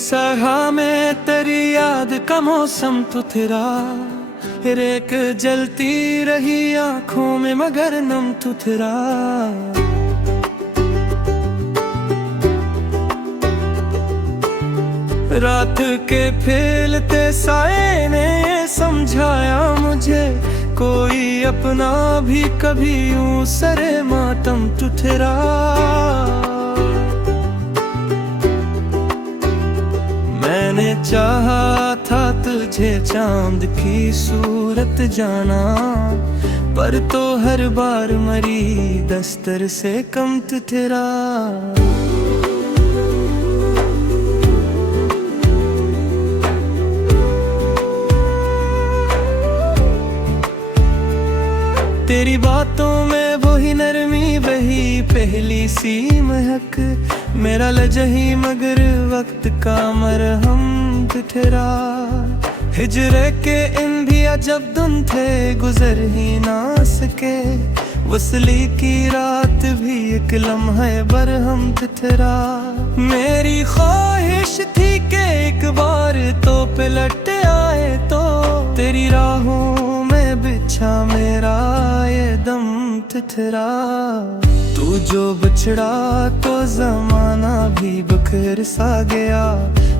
सहा में तेरी याद का मौसम तो तेरा, रेक जलती रही आंखों में मगर नम तो तेरा। रात के फैलते साए ने ये समझाया मुझे, कोई अपना भी कभी यूं सरे मातम तुठरा। मैंने चाहा था तुझे चांद की सूरत जाना, पर तो हर बार मरी दस्तर से कम तुठरा। तेरी बातों में वही नरमी, वही पहली सी महक, मेरा लजही मगर वक्त का मरहम ठहरा। हिजरे के इन भी अजब दिन थे, गुजर ही ना सके, वसली की रात भी एक लम्हे बरहम ठहरा। मेरी ख्वाहिश थी कि एक बार तो पलट आए तो तेरी राहों में बिछा मेरा ये दम ठहरा। तू जो बछड़ा तो जमाना भी बखर सा गया,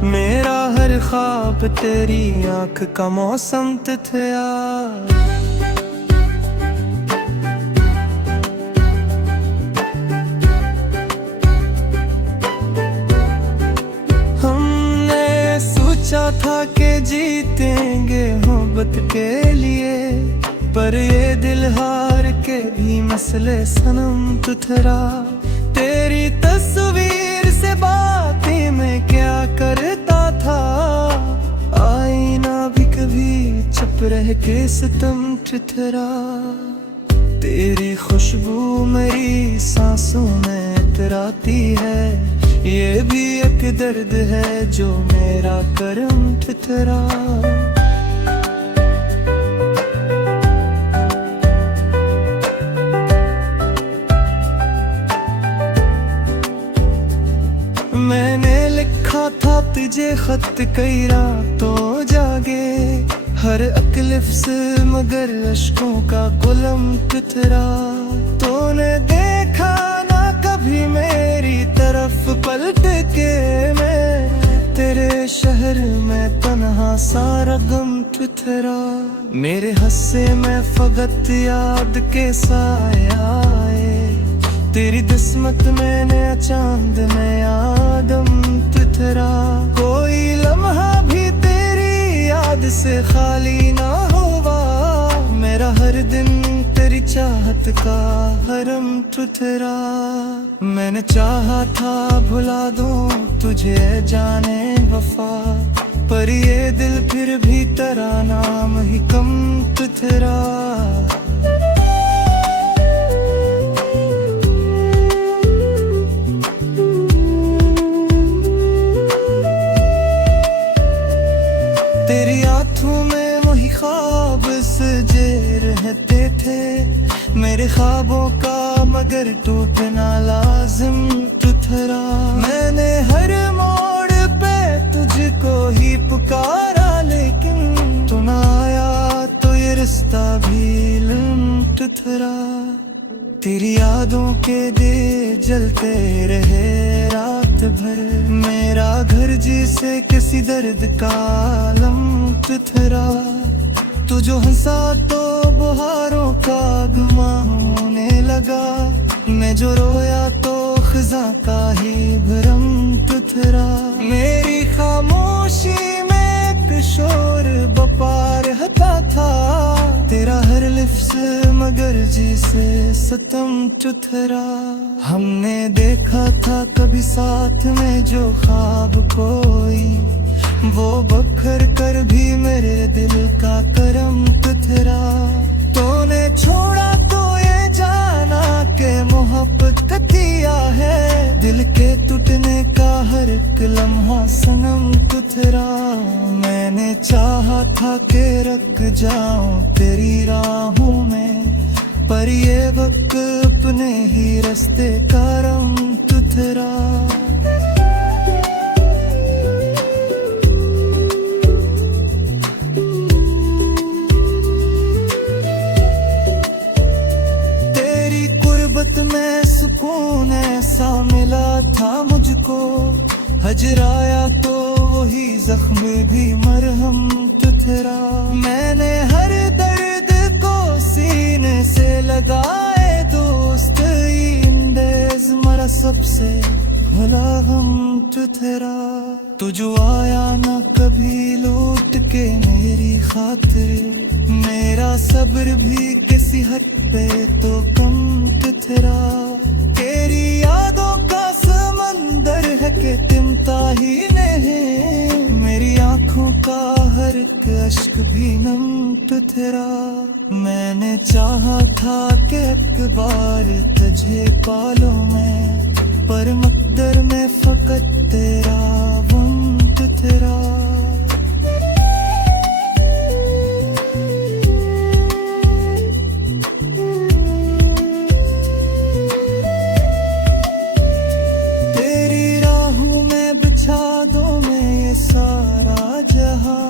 मेरा हर ख्वाब तेरी आंख का मौसम ठहरा। सोचा था कि जीतेंगे मोहब्बत के लिए, पर ये दिल हार के भी मसले सनम तुठरा। तेरी तस्वीर से बातें मैं क्या करता था, आईना भी कभी चुप रह के सितम ठहरा। तेरी खुशबू मेरी सांसों में इतराती है, ये भी एक दर्द है जो मेरा करम ठहरा। मैंने लिखा था तुझे खत कई रातों जागे, हर एक लफ्ज़ मगर अश्कों का गुलम ठहरा। तूने देखा ना कभी मेरी तरफ पलट के, मैं तेरे शहर में तन्हा सारा गम ठहरा। मेरे हस्से में फकत याद के साए आए, तेरी किस्मत में नया चांद में आदम ठहरा। कोई लम्हा भी तेरी याद से खाली ना होगा, मेरा हर दिन तेरी चाहत का हरम ठहरा। मैंने चाहा था भुला दूं तुझे जाने वफा, पर ये दिल फिर भी तेरा नाम ही कम ठहरा। तेरी आँखों में वही ख्वाब सजे रहते थे, मेरे ख्वाबों का मगर टूटना लाजिम ठहरा। मैंने हर मोड़ पे तुझको ही पुकारा, लेकिन तू ना आया तो ये रिश्ता भी लम ठहरा। तेरी यादों के दे जलते रहे रात भर, मेरा घर जिसे किसी दर्द का लम ठहरा। तू जो हंसा तो बहारों का गुमा होने लगा, मैं जो रोया तो खिजा का ही भरम ठहरा। मेरी खामोशी में एक शोर बपा रहता था, तेरा हर लफ्ज़ मगर जिसे सतम ठहरा। हमने देखा था कभी साथ में जो ख्वाब कोई, वो बखर कर भी मेरे दिल का करम ठहरा। तूने छोड़ा तो ये जाना के मोहब्बत दिया है, दिल के टूटने का हर एक लम्हा सनम ठहरा। मैंने चाहा था कि रख जाऊं तेरी राहों में, पर ये वक्त अपने ही रास्ते का रंग ठहरा। था मुझको, हजराया तो वही जख्म भी मरहम तो तेरा। मैंने हर दर्द को सीने से लगाए दोस्त, इंदेज मरा सबसे भला गम तो तेरा। तू जो आया ना कभी लौट के मेरी खातिर, मेरा सब्र भी किसी हद पे तो कम तो तेरा। तेरी यादों का समंदर है कि तिमता ही नहीं, मेरी आंखों का हर एक अश्क भी नम तो तेरा। मैंने चाहा था कि एक बार तुझे पालूं मैं, पर मकदर में फकत तेरा वक्त तेरा। तेरी राहों में बिछा दो मैं ये सारा जहां,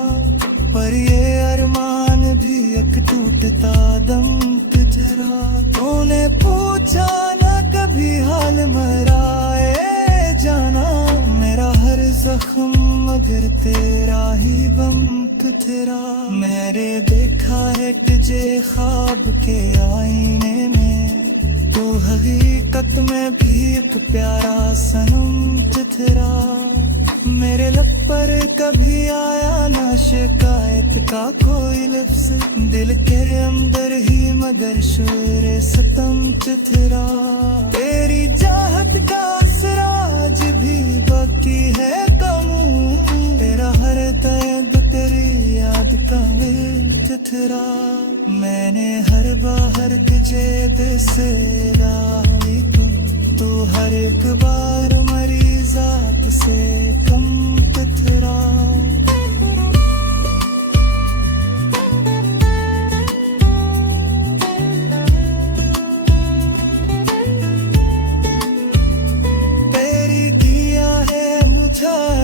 पर ये अरमान भी एक टूटता दम तुझरा। तूने पूछा ना कभी हाल मराए जाना, मेरा हर जख्म मगर तेरा ही गम तेरा। मैंने देखा है तुझे ख्वाब के आईने में, तू हकीकत में भी एक प्यारा सनम तेरा। मेरे लब पर कभी आया ना शिकायत का कोई लफ्ज, दिल के अंदर ही मगर शोर सितम तेरा। तेरी चाहत का सिराज भी बाकी है कम, तेरा हर दर्द तेरी याद का मिल तेरा। मैंने हर बाहर तुझे दिल से लाई तू हर एक बार मरी जात से कम तेरा।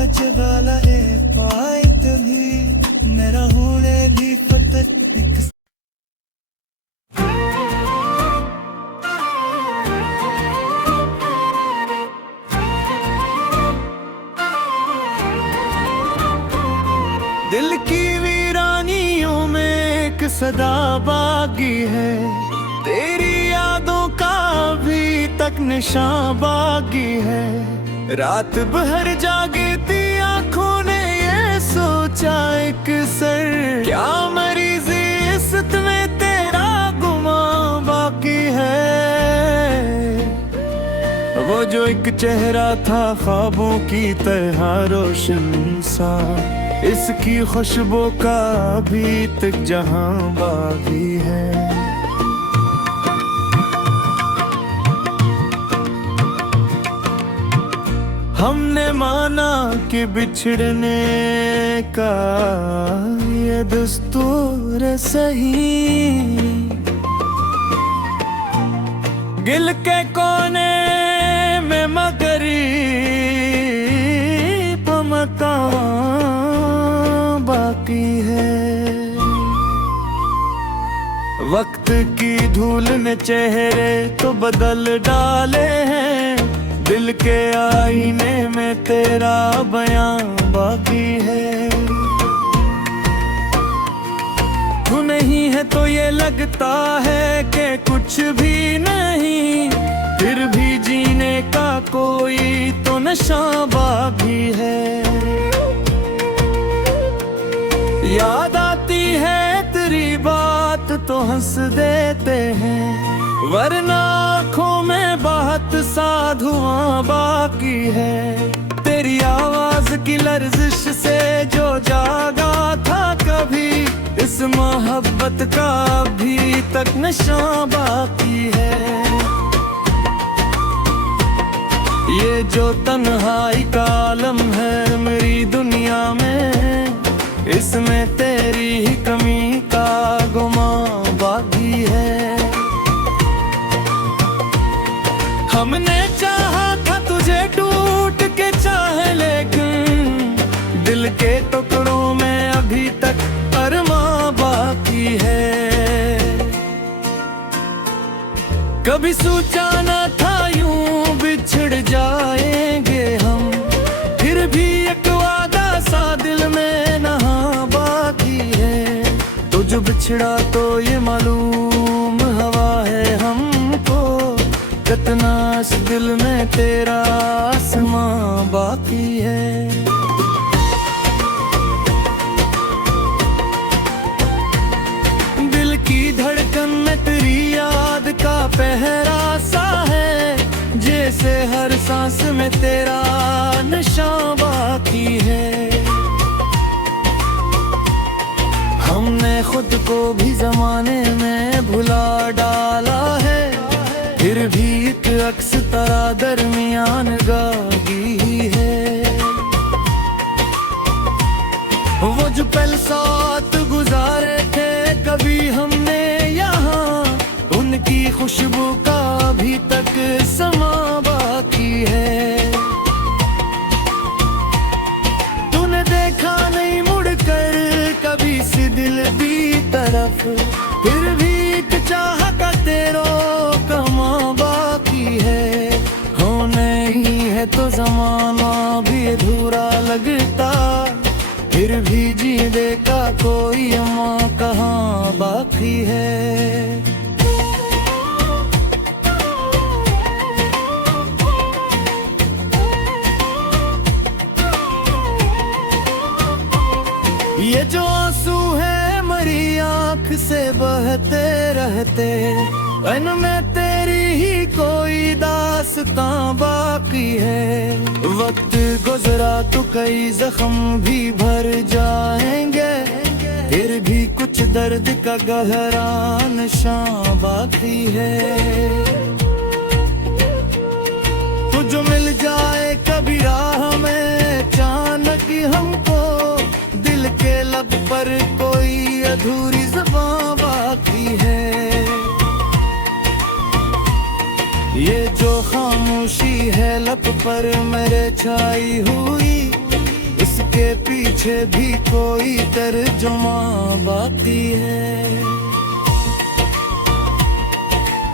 जगाला है पाए तभी मेरा होने ली फतत एक। दिल की वीरानियों में एक सदा बागी है, तेरी यादों का अभी तक निशान बागी है। रात भर जागती आंखों ने ये सोचा एक सर, क्या मरीज़ी इश्क में तेरा गुमा बाकी है। वो जो एक चेहरा था ख्वाबों की तरह रोशन सा, इसकी खुशबू का अभी तक जहां बाकी है। हमने माना कि बिछड़ने का ये दस्तूर सही, गिल के कोने में मगरी मकान बाकी है। वक्त की धूल ने चेहरे तो बदल डाले हैं, दिल के आईने में तेरा बयां बाकी है। तू नहीं है तो ये लगता है कि कुछ भी नहीं, फिर भी जीने का कोई तो नशा बाकी है। याद आती है तेरी बात तो हंस देते हैं, वरना आँखों में बहुत सा धुआं बाकी है। तेरी आवाज की लर्जिश से जो जागा था कभी, इस मोहब्बत का अभी तक नशा बाकी है। ये जो तन्हाई का आलम है मेरी दुनिया में, इसमें तेरी ही कमी का गुमा बाकी है। हमने चाहा था तुझे टूट के चाहे, लेकिन दिल के टुकड़ों में अभी तक अरमां बाकी है। कभी सोचा न था यूं बिछड़ जाए बिछड़ा तो ये मालूम हवा है हमको, कितना इस दिल में तेरा आसमां बाकी है। दिल की धड़कन में तेरी याद का पहरा सा है, जैसे हर सांस में तेरा निशान बाकी है। हमने खुद को भी जमाने में भुला डाला है, फिर भी एक अक्स तारा दरमियान गागी है। वो जो पल साथ गुजारे थे कभी हमने यहाँ, उनकी खुशबू का अभी तक समा बाकी है। तूने देखा नहीं मुड़कर कभी सी दिल की तरफ, फिर भी एक चाह का तेरो कमा बाकी है। होने ही है तो जमाना भी अधूरा लगता, फिर भी जीने का कोई अमा कहाँ बाकी है। ये जो आंसू है मरी आँख से बहते रहते, इनमें तेरी ही कोई दास्तां बाकी है। वक्त गुजरा तो कई जख्म भी भर जाएंगे, फिर भी कुछ दर्द का गहरा निशान बाकी है। तुझे मिल जाए कभी राह में अचानक हमको, दिल के लब पर कोई अधूरी ज़बां बाकी है। ये जो खामोशी है लब पर मेरे छाई हुई, इसके पीछे भी कोई तर्जुमा बाकी है।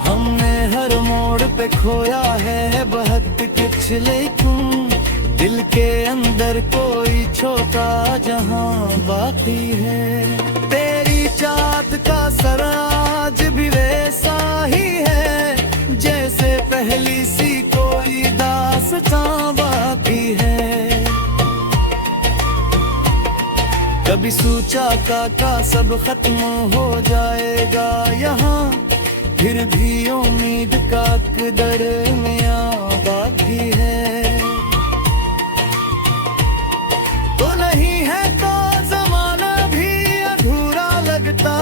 हमने हर मोड़ पे खोया है बहुत कुछ, लेकिन दिल के अंदर कोई छोटा जहां बाकी है। तेरी चाहत का सराज भी वैसा ही है, जैसे पहली सी कोई दास्तां बाकी है। कभी सोचा का सब खत्म हो जाएगा यहाँ, फिर भी उम्मीद का दरमियां बाकी है। तो नहीं है तो जमाना भी अधूरा लगता,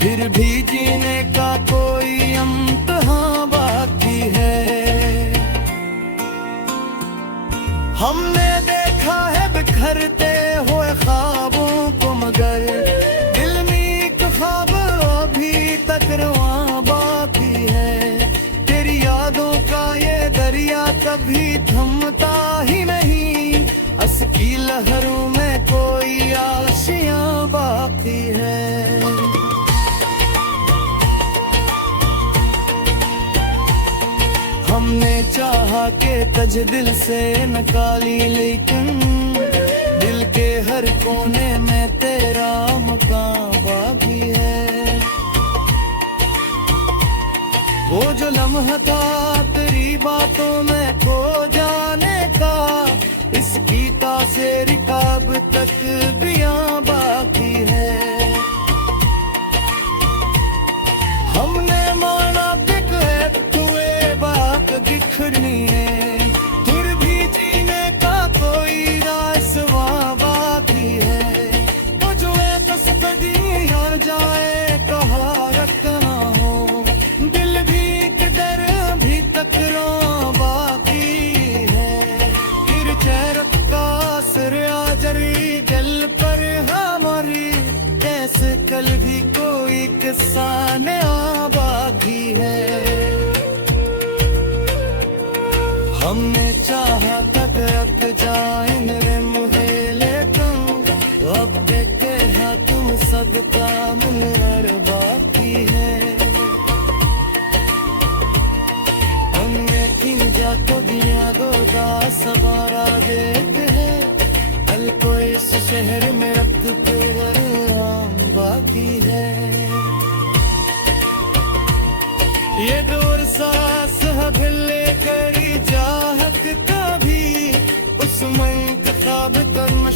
फिर भी जीने का कोई इम्तिहान बाकी है। हमने देखा है बिखरते हुए ख्वाबों को, मगर दिल में एक ख्वाब अभी तक रवां बाकी है। तेरी यादों का ये दरिया कभी थमता ही नहीं, असकी लहरों में कोई आशियां बाकी है। हमने चाहा के तज दिल से निकाली, लेकिन दिल के हर कोने में तेरा मकाम बाकी है। वो जो लम्हा था तेरी बातों में खो जाने का, इसकी तासीर कब तक बियां बाकी है। हमने माना हुए बात बिखरनी है, फिर भी जीने का कोई रास्ता बाकी है। वो जो कस कदी आ जाए कहा रखना हो, दिल भी किधर भी टकरा बाकी है। फिर चेहरत का सिर आजरी दिल पर हमारी, कैसे कल भी कोई किस्सा नया बाकी है। हमने चाहा तक रख जाए मेरे मुझे, लेकिन अब के तुम सदका मिलर बाकी है। हमने किंजा को दिया गोदा सवारा देते हैं, कल को इस शहर में रक्त बाकी है।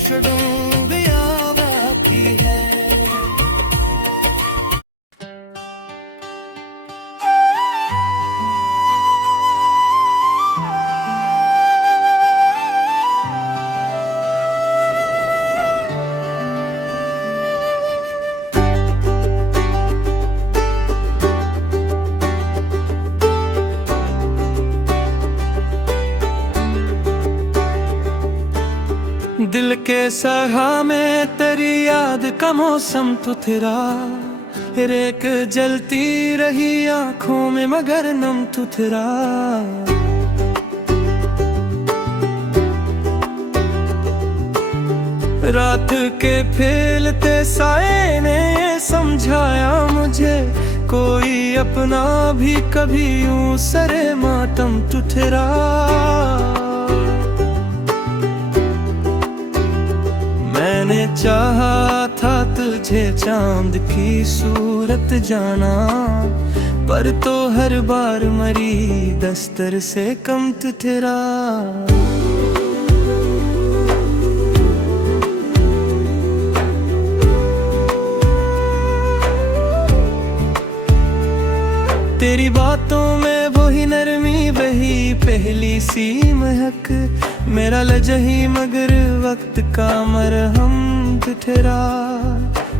डूंबिया बाकी है। दिल के सहा में तेरी याद का मौसम तो तेरा, फिर एक जलती रही आंखों में मगर नम तो तेरा। रात के फैलते साए ने समझाया मुझे, कोई अपना भी कभी यूं सरे मातम तो तेरा। मैंने चाहा था तुझे चांद की सूरत जाना, पर तो हर बार मरी दस्तर से कम तू तेरा। तेरी बातों में वही नरमी, वही पहली सी महक, मेरा लजही मगर वक्त का मरहम तेरा।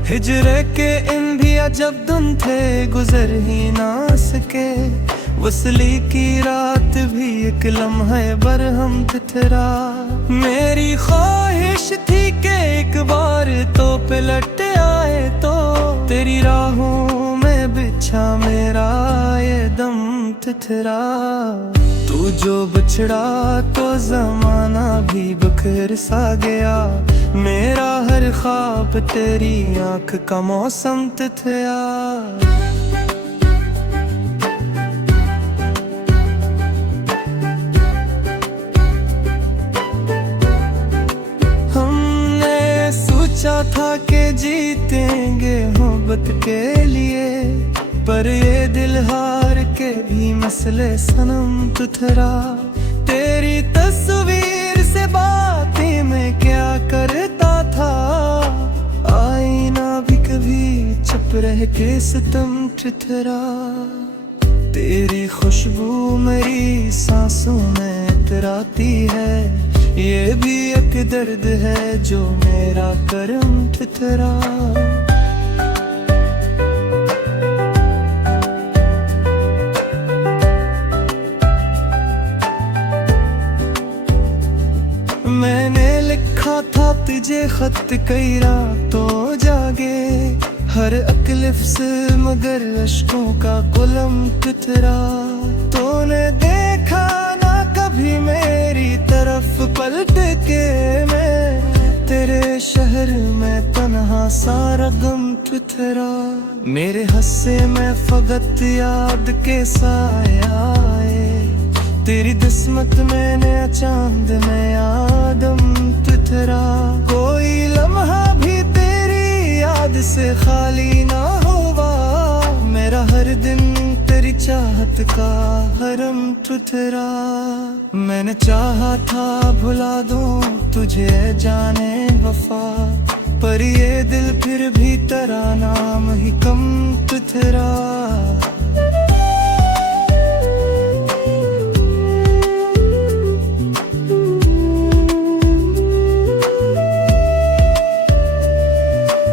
हिजरे के इंधिया जब दुन थे गुजर ही ना सके, वसली की रात भी एक लम्हा बरहम तेरा। मेरी ख्वाहिश थी कि एक बार तो पलट आए, तो तेरी राहों में बिछा मेरा ये दम तेरा। तू जो बिछड़ा तो जमाना भी बखर सा गया, मेरा हर ख्वाब तेरी आंख का मौसम तेरा। हमने सोचा था कि जीतेंगे मोहब्बत के लिए, पर ये दिल हार के भी मसले सनम तेरा। तेरी तस्वीर से बातें मैं क्या करता था, आईना भी कभी चुप रह के सितम तेरा। तेरी खुशबू मेरी सांसों में इतराती है, ये भी एक दर्द है जो मेरा करम तेरा। मैंने लिखा था तुझे खत कई रातों जागे, हर अकलिफ से मगर अश्कों का कुलम तेरा। तूने देखा ना कभी मेरी तरफ पलट के, मैं तेरे शहर में तन्हा सारा गम तेरा। मेरे हस्से में फगत याद के साए आए, तेरी किस्मत में नया चांद नया आदम तेरा। कोई लम्हा भी तेरी याद से खाली ना होगा, मेरा हर दिन तेरी चाहत का हरम तेरा। मैंने चाहा था भुला दूं तुझे जाने वफा, पर ये दिल फिर भी तेरा नाम ही कम तेरा।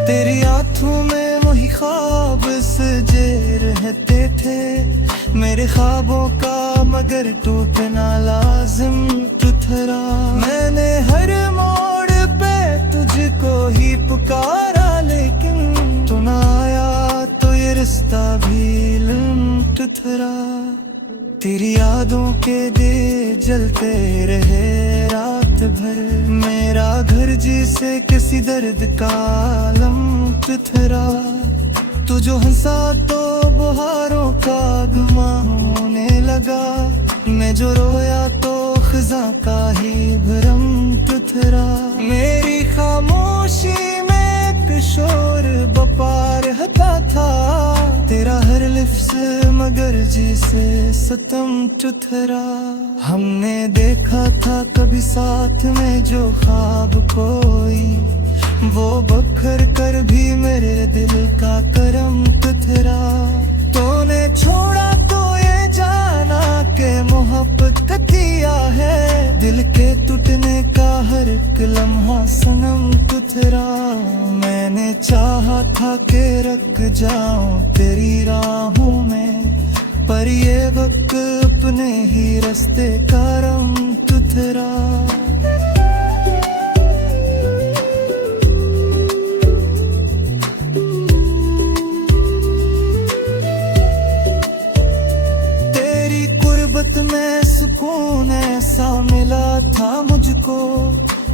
तेरी आँखों में वही ख्वाब सजे रहते थे, मेरे ख्वाबों का मगर टूटना लाजिम तेरा। मैंने हर मोड़ पे तुझको ही पुकारा, लेकिन तू ना आया तो ये रिश्ता भी लुट तेरा। तेरी यादों के दे जलते रहे रात भर, मेरा घर जिसे किसी दर्द का आलम तेरा। तू जो हंसा तो बहारों का गुमा होने लगा, मैं जो रोया तो खजा का ही भरम तेरा। मेरी खामोशी में एक शोर बपा रहता था, तेरा हर लिफ्स मगर जिसे सतम चुथरा। हमने देखा था कभी साथ में जो ख्वाब कोई, वो बखर कर भी मेरे दिल का करम तुथरा। तूने छोड़ा तो ये जाना के मोहब्बत कतिया है, दिल के टूटने का हर एक लम्हा सनम तुथरा। मैंने चाहा था के रख जाऊं तेरी राहों में, पर ये वक्त अपने ही रास्ते का रंग तुथरा। तेरी कुर्बत में सुकून ऐसा मिला था मुझको,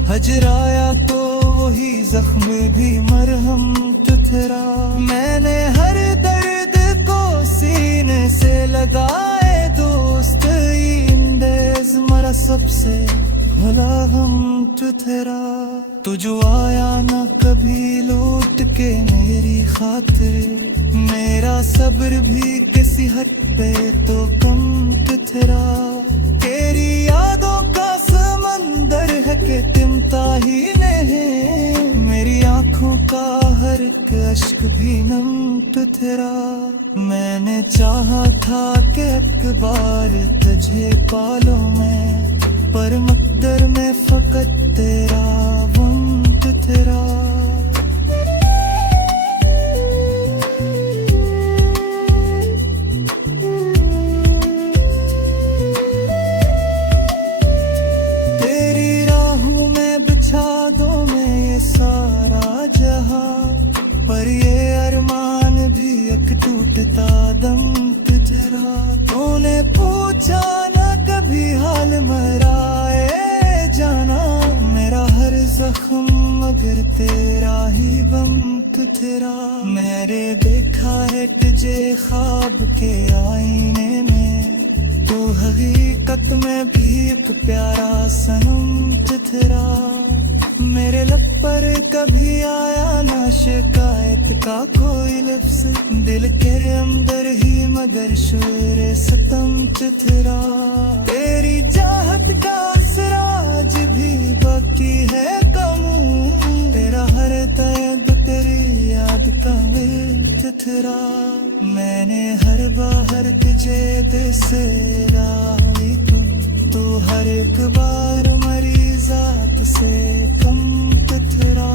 हजराया तो वही जख्म भी मरहम तुथरा। मैंने हर दर्द को सीने से लगाए दोस्त, इंदेज मरा सबसे भला हम तुथरा। तू जो आया ना कभी लौट के मेरी खातिर, मेरा सब्र भी किसी हद पे तो कम तुथरा। तेरी यादों का समंदर है कि तिमता ही नहीं, मेरी आंखों का हर एक अश्क भी नम तुथरा। मैंने चाहा था कि एक बार तुझे पालूं मैं, पर मकदर में फकत तेरा वम तुथरा। सारा जहां पर ये अरमान भी एक टूटता दम तुझरा। तूने पूछा ना कभी हाल मराए जाना, मेरा हर जख्म मगर तेरा ही गम तुझरा। मैंने देखा है तुझे ख्वाब के आईने में, तू हकीकत में भी एक प्यारा सनम तुझरा। मेरे लब पर कभी आया ना शिकायत का कोई लफ्ज, दिल के अंदर ही मगर शोर सतम तुथरा। तेरी चाहत का सिराज भी बाकी है कम, तेरा हर दर्द तेरी याद का मिल तुथरा। मैंने हर बाहर तुझे दिस लाई, तू हर एक बार मरी जात से कम तुथरा।